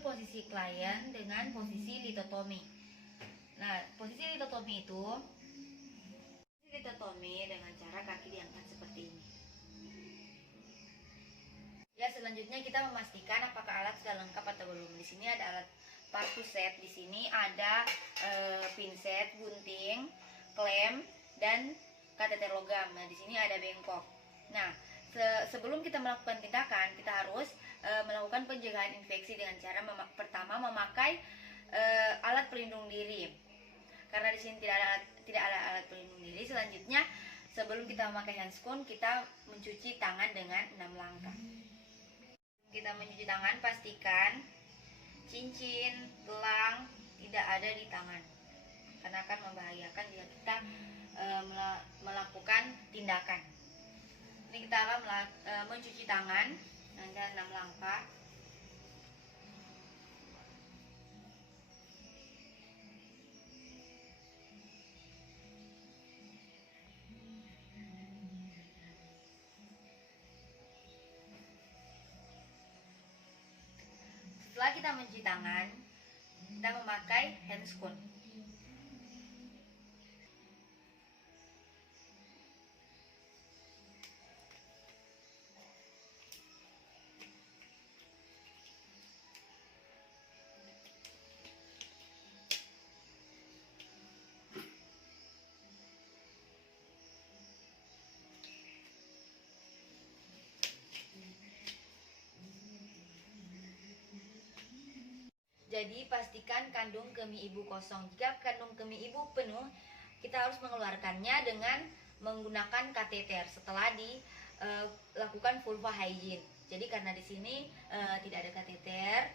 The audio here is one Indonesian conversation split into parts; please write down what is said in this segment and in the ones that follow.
posisi klien dengan posisi lithotomy. Nah, posisi lithotomy itu dengan cara kaki diangkat seperti ini. Ya, selanjutnya kita memastikan apakah alat sudah lengkap atau belum. Di sini ada alat partu set, di sini ada pinset, gunting, klem, dan kateter logam. Nah, di sini ada bengkok. Nah, sebelum kita melakukan tindakan, kita harus melakukan pencegahan infeksi dengan cara pertama memakai alat pelindung diri. Karena di sini tidak ada alat pelindung diri. Selanjutnya, sebelum kita memakai handscoon, kita mencuci tangan dengan 6 langkah. Kita mencuci tangan, pastikan cincin, gelang tidak ada di tangan, karena akan membahayakan jika kita melakukan tindakan. Ini kita akan mencuci tangan dengan 6 langkah. Setelah kita mencuci tangan, kita memakai handscoon. Jadi pastikan kandung kemih ibu kosong. Jika kandung kemih ibu penuh, kita harus mengeluarkannya dengan menggunakan kateter setelah dilakukan vulva hygiene. Jadi karena di sini tidak ada kateter,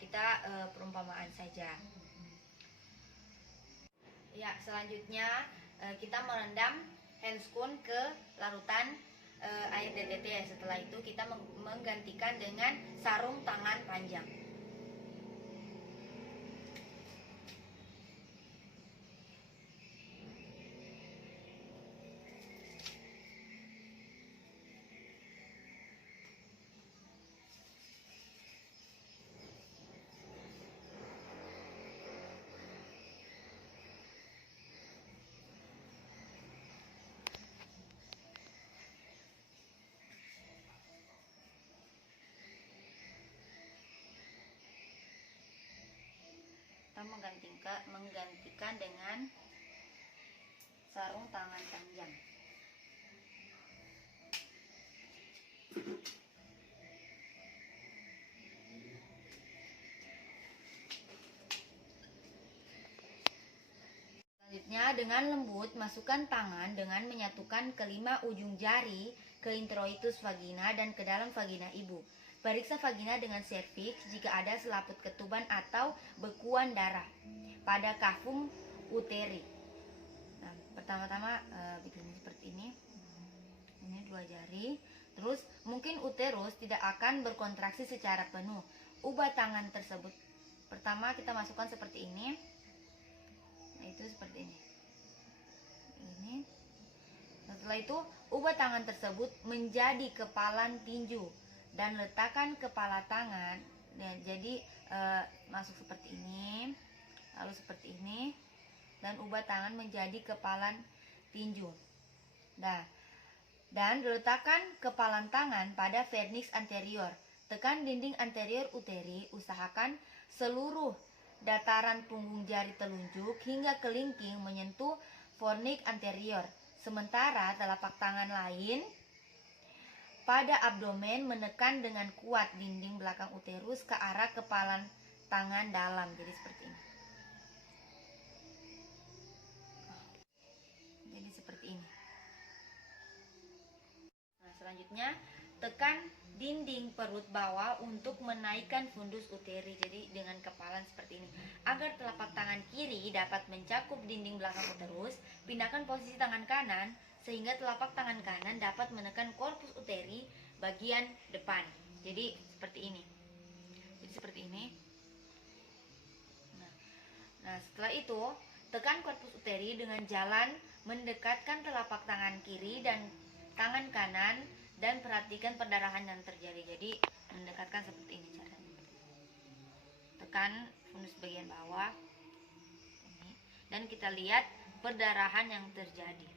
kita perumpamaan saja. Ya, selanjutnya kita merendam handscoon ke larutan air DTT. Setelah itu kita menggantikan dengan sarung tangan panjang. Kita menggantikan dengan sarung tangan panjang. Selanjutnya, dengan lembut masukkan tangan dengan menyatukan kelima ujung jari ke introitus vagina dan ke dalam vagina ibu. Periksa vagina dengan serviks jika ada selaput ketuban atau bekuan darah pada cavum uteri. Nah, pertama-tama bikin seperti ini. Ini 2 jari. Terus mungkin uterus tidak akan berkontraksi secara penuh. Ubah tangan tersebut. Pertama kita masukkan seperti ini. Nah, itu seperti ini. Ini. Setelah itu ubah tangan tersebut menjadi kepalan tinju dan letakkan kepala tangan. Nah, jadi masuk seperti ini, lalu seperti ini, dan ubah tangan menjadi kepalan tinju. Nah, dan letakkan kepalan tangan pada vernix anterior. Tekan dinding anterior uteri, usahakan seluruh dataran punggung jari telunjuk hingga kelingking menyentuh fornix anterior. Sementara telapak tangan lain pada abdomen menekan dengan kuat dinding belakang uterus ke arah kepalan tangan dalam. Jadi seperti ini. Jadi seperti ini. Nah, selanjutnya tekan dinding perut bawah untuk menaikkan fundus uteri. Jadi dengan kepalan seperti ini. Agar telapak tangan kiri dapat mencakup dinding belakang uterus, pindahkan posisi tangan kanan sehingga telapak tangan kanan dapat menekan korpus uteri bagian depan. Jadi seperti ini. Jadi seperti ini. Nah, setelah itu tekan korpus uteri dengan jalan mendekatkan telapak tangan kiri dan tangan kanan dan perhatikan perdarahan yang terjadi. Jadi mendekatkan seperti ini caranya. tekan fundus bagian bawah ini, dan kita lihat perdarahan yang terjadi.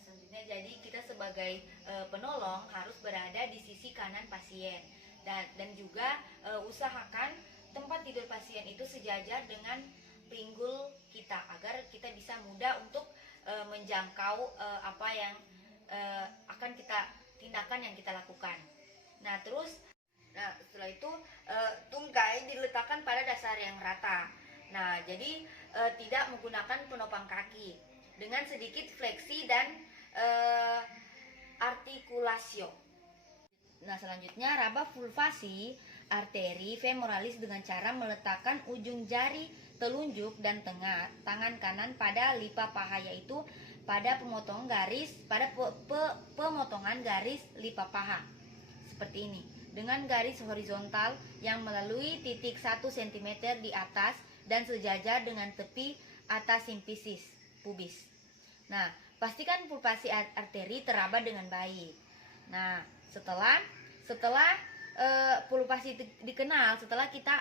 Selanjutnya, jadi kita sebagai penolong harus berada di sisi kanan pasien, dan juga usahakan tempat tidur pasien itu sejajar dengan pinggul kita agar kita bisa mudah untuk menjangkau apa yang akan kita tindakan yang kita lakukan. Nah, setelah itu tungkai diletakkan pada dasar yang rata. Nah, jadi tidak menggunakan penopang kaki, dengan sedikit fleksi dan artikulasio. Nah, selanjutnya raba vulvasi arteri femoralis dengan cara meletakkan ujung jari telunjuk dan tengah tangan kanan pada lipa paha, yaitu pada pemotongan garis lipa paha seperti ini, dengan garis horizontal yang melalui titik 1 cm di atas dan sejajar dengan tepi atas simfisis pubis. Nah, pastikan vulvasi arteri teraba dengan baik. Nah, setelah vulvasi dikenal, setelah kita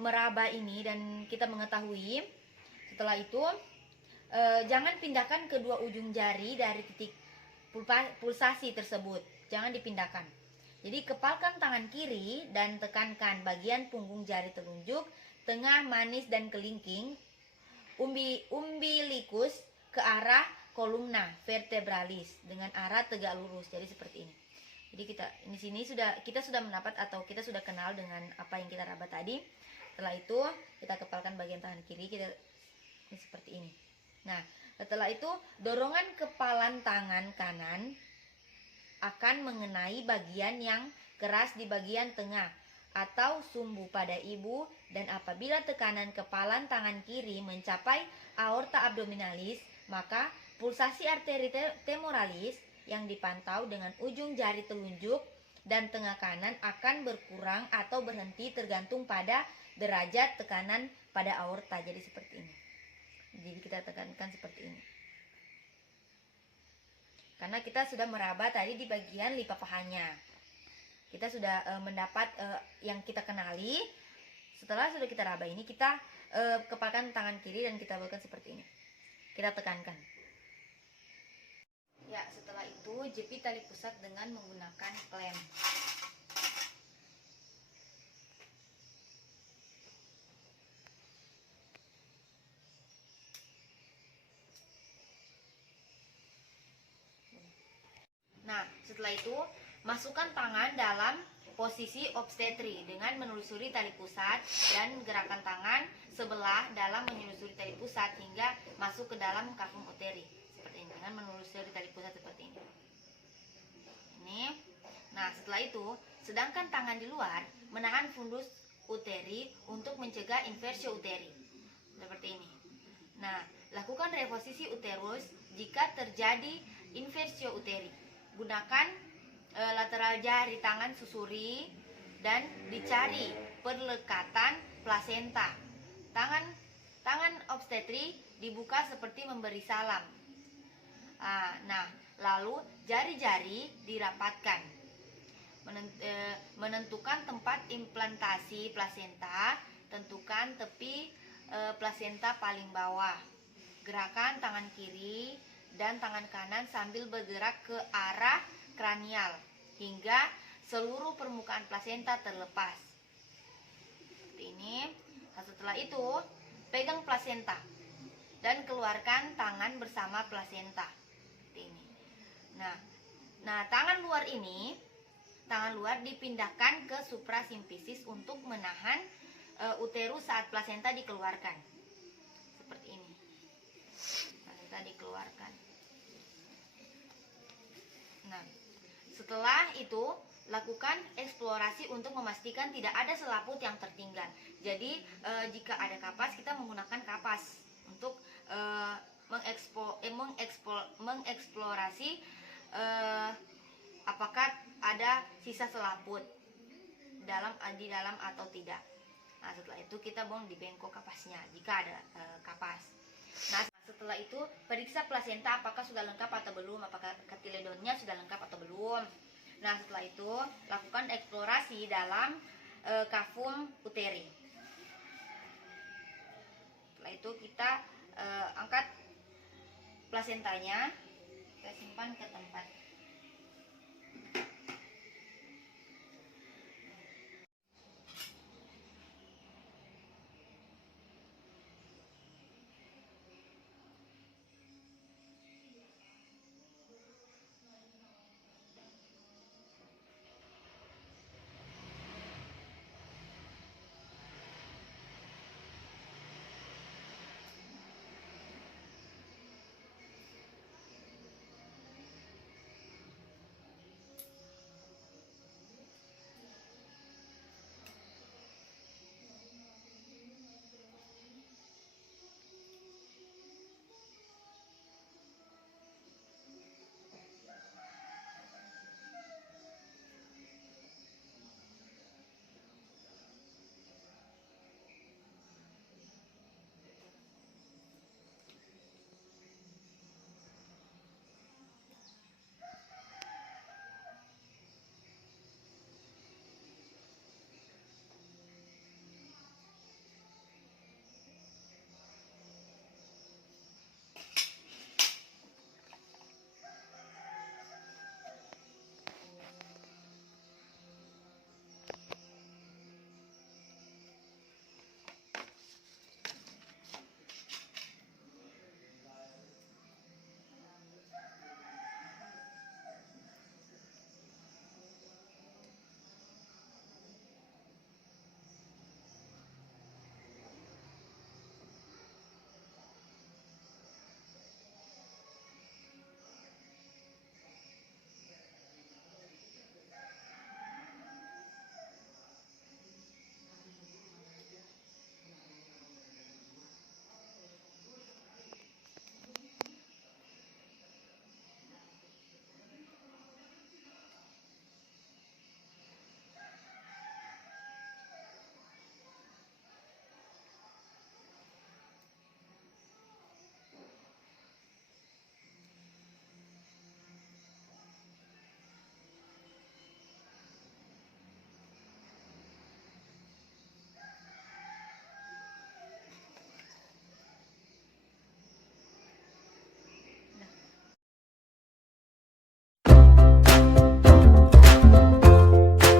meraba ini dan kita mengetahui, setelah itu jangan pindahkan kedua ujung jari dari titik pulsasi tersebut, jangan dipindahkan. Jadi kepalkan tangan kiri dan tekankan bagian punggung jari telunjuk, tengah, manis dan kelingking umbilikus ke arah kolumna vertebralis dengan arah tegak lurus. Jadi seperti ini. Jadi kita sudah mendapat atau kita sudah kenal dengan apa yang kita raba tadi. Setelah itu kita kepalkan bagian tangan kiri, ini seperti ini. Nah, setelah itu dorongan kepalan tangan kanan akan mengenai bagian yang keras di bagian tengah atau sumbu pada ibu, dan apabila tekanan kepalan tangan kiri mencapai aorta abdominalis, maka pulsasi arteri femoralis yang dipantau dengan ujung jari telunjuk dan tengah kanan akan berkurang atau berhenti tergantung pada derajat tekanan pada aorta. Jadi seperti ini. Jadi kita tekankan seperti ini. Karena kita sudah meraba tadi di bagian lipa pahanya. Kita sudah mendapat yang kita kenali. Setelah sudah kita raba ini, kita kepalkan tangan kiri dan kita lakukan seperti ini. Kita tekankan. Ya, setelah itu jepit tali pusat dengan menggunakan klem. Nah, setelah itu masukkan tangan dalam posisi obstetri dengan menelusuri tali pusat dan gerakan tangan sebelah dalam menelusuri tali pusat hingga masuk ke dalam kafum uteri. Seperti ini, dengan menelusuri tali pusat seperti ini. Nah, setelah itu sedangkan tangan di luar menahan fundus uteri untuk mencegah inversio uteri. Seperti ini. Nah, lakukan reposisi uterus jika terjadi inversio uteri. Gunakan lateral jari tangan susuri dan dicari perlekatan plasenta. Tangan obstetri dibuka seperti memberi salam. Nah, lalu jari-jari dirapatkan. Menentukan tempat implantasi plasenta, tentukan tepi plasenta paling bawah. Gerakan tangan kiri dan tangan kanan sambil bergerak ke arah kranial hingga seluruh permukaan plasenta terlepas. Seperti ini. Nah, setelah itu pegang plasenta dan keluarkan tangan bersama plasenta. Seperti ini. Nah, tangan luar dipindahkan ke suprasimfisis untuk menahan uterus saat plasenta dikeluarkan. Seperti ini. Plasenta dikeluarkan. Nah, setelah itu lakukan eksplorasi untuk memastikan tidak ada selaput yang tertinggal. Jadi jika ada kapas, kita menggunakan kapas untuk mengeksplorasi apakah ada sisa selaput di dalam atau tidak. Nah, setelah itu kita dibengkok kapasnya jika ada kapas. Nah, setelah itu periksa plasenta apakah sudah lengkap atau belum, apakah katiledonnya sudah lengkap atau belum. Nah, setelah itu lakukan eksplorasi dalam cavum uteri. Setelah itu kita angkat plasentanya, kita simpan ke tempat